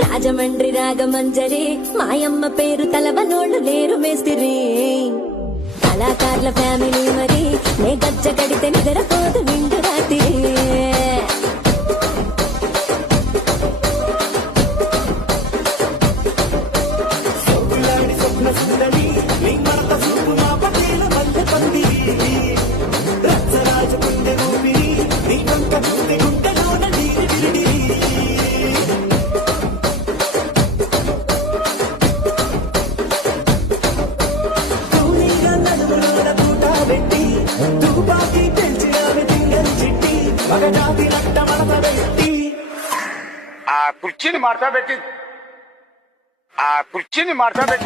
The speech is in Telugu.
రాజమండ్రి రాగమంజరి మాయమ్మ పేరు తలవనోళ్ళు లేరు మేస్తిరి కళాకారుల ఫ్యామిలీ మరి నే గజ్జ కడితే నిద్రపోదు నిండు రాత్రి కుర్చీని మార్చబెట్టి